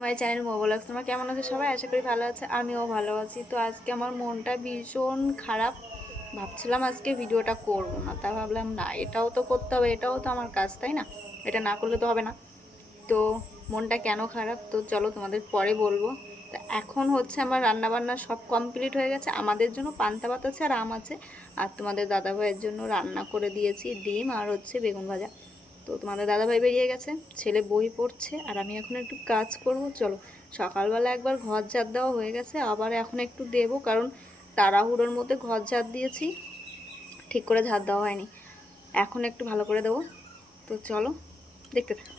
My channel মোবাইলক্স। তোমরা কেমন আছো সবাই? আশা করি ভালো আছে, আমিও ভালো আছি। তো আজকে আমার মনটা ভীষণ খারাপ। ভাবছিলাম আজকে ভিডিওটা করব না, তা ভাবলাম না, এটাও তো করতে হবে, এটাও তো আমার কাজ, তাই না? এটা না করলে তো হবে না। তো মনটা কেন খারাপ তো চলো তোমাদের পরে বলবো। তো এখন হচ্ছে আমার রান্নাবান্না সব কমপ্লিট হয়ে গেছে। আমাদের জন্য পান্তা ভাত আছে আর আম আছে, আর তোমাদের দাদাভাইয়ের জন্য রান্না করে দিয়েছি ডিম আর হচ্ছে বেগুন ভাজা। তো তোমাদের দাদাভাই বেরিয়ে গেছে, ছেলে বই পড়ছে, আর আমি এখন একটু কাজ করব। চলো, সকালবেলা একবার ঘর ঝাড় দেওয়া হয়ে গেছে, আবার এখন একটু দেবো, কারণ তাড়াহুড়োর মধ্যে ঘর ঝাড় দিয়েছি, ঠিক করে ঝাড় দেওয়া হয়নি। এখন একটু ভালো করে দেবো। তো চলো দেখতে থাকো।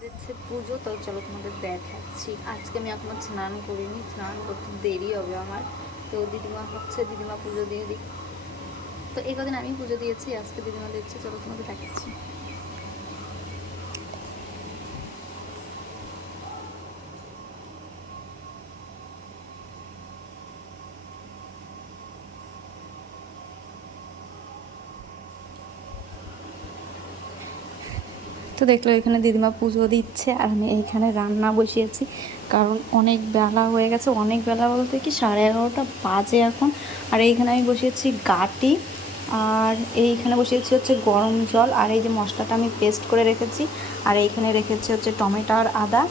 হচ্ছে পুজো, তো চলো তোমাদের দেখাচ্ছি। আজকে আমি এখনো স্নান করিনি, স্নান করতে দেরি হবে আমার। তো দিদিমা হচ্ছে, দিদিমা পুজো দিয়ে দিই। তো এই কদিন আমি পুজো দিয়েছি, আজকে দিদিমা দিচ্ছে, চলো তোমাদের দেখাচ্ছি। তো দেখলো এখানে দিদিমা পুজো দিচ্ছে, আর আমি এইখানে রান্না বসিয়েছি, কারণ অনেক বেলা হয়ে গেছে। অনেক বেলা বলতে কি 11:30 বাজে এখন। আর এইখানে আমি বসিয়েছি গাটি, আর এইখানে বসিয়েছি হচ্ছে গরম জল, আর এই যে মশলাটা আমি পেস্ট করে রেখেছি, আর এইখানে রেখেছি হচ্ছে টমেটো আর আদা।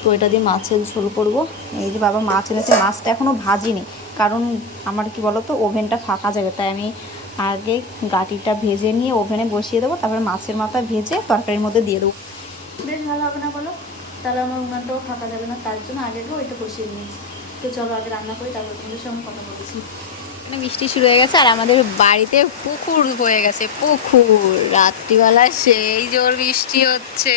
তো এটা দিয়ে মাছের ঝোল করব। এই যে বাবা মাছ এনেছে, মাছটা এখনও ভাজিনি, কারণ আমার কি বলো তো, ওভেনটা ফাঁকা যাবে, তাই আমি আগে গাটিটা ভেজে নিয়ে ওভেনে বসিয়ে দেবো, তারপরে মাছের মাথা ভেজে তরকারির মধ্যে দিয়ে দেবো। বেশ ভালো হবে না বলো? তাহলে আমার উনানটাও ফাঁকা যাবে না, তার জন্য আগে ওইটা বসিয়ে নিয়েছি। তো চলো আগে রান্না করি, তারপর তোমাদের সঙ্গে কথা বলছি। মানে বৃষ্টি শুরু হয়ে গেছে, আর আমাদের বাড়িতে পুকুর হয়ে গেছে, পুকুর। রাত্রিবেলা সেই জোর বৃষ্টি হচ্ছে।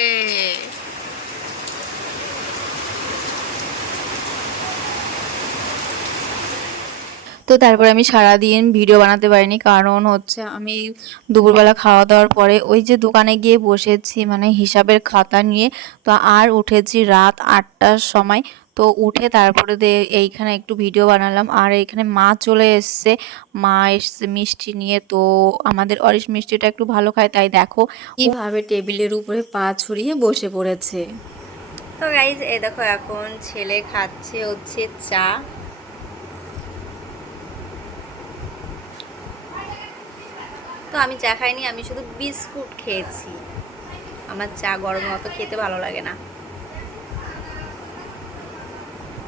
তো তারপরে আমি সারাদিন ভিডিও বানাতে পারিনি, কারণ হচ্ছে আমি দুপুরবেলা খাওয়া দাওয়ার পরে ওই যে দোকানে গিয়ে বসেছি, মানে হিসাবের খাতা নিয়ে। তো আর উঠেছি রাত 8টার সময়। তো উঠে তারপরে এইখানে একটু ভিডিও বানালাম, আর এইখানে মা চলে এসছে। মা এসছে মিষ্টি নিয়ে, তো আমাদের অরিশ মিষ্টিটা একটু ভালো খায়, তাই দেখো কিভাবে টেবিলের উপরে পা ছড়িয়ে বসে পড়েছে। তো গাইজ এই দেখো, এখন ছেলে খাচ্ছে হচ্ছে চা। তো আমি চা খাইনি, আমি শুধু বিস্কুট খেয়েছি। আমার চা গরম অত খেতে ভালো লাগে না।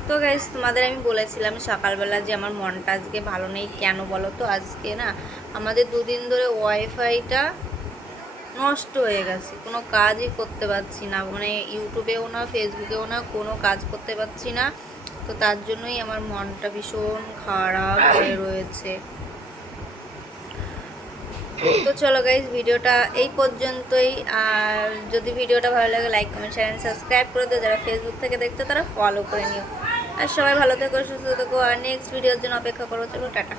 তো গাইস, তোমাদের আমি বলেছিলাম সকালবেলা যে আমার মনটা আজকে ভালো নেই। কেন বলো তো? আজকে না আমাদের দুদিন ধরে ওয়াইফাইটা নষ্ট হয়ে গেছে, কোনো কাজই করতে পারছি না, মানে ইউটিউবেও না ফেসবুকেও না কোনো কাজ করতে পারছি না। তো তার জন্যই আমার মনটা ভীষণ খারাপ হয়ে রয়েছে। তো চলো গাইজ, ভিডিওটা এই পর্যন্তই। আর যদি ভিডিওটা ভালো লাগে, like comment share and subscribe করে দিও। যারা ফেসবুক থেকে দেখছো তারা ফলো করে নিও। আর সবাই ভালো থেকো, সুস্থ থেকো, আর নেক্সট ভিডিওর জন্য অপেক্ষা করো। চলো টাটা।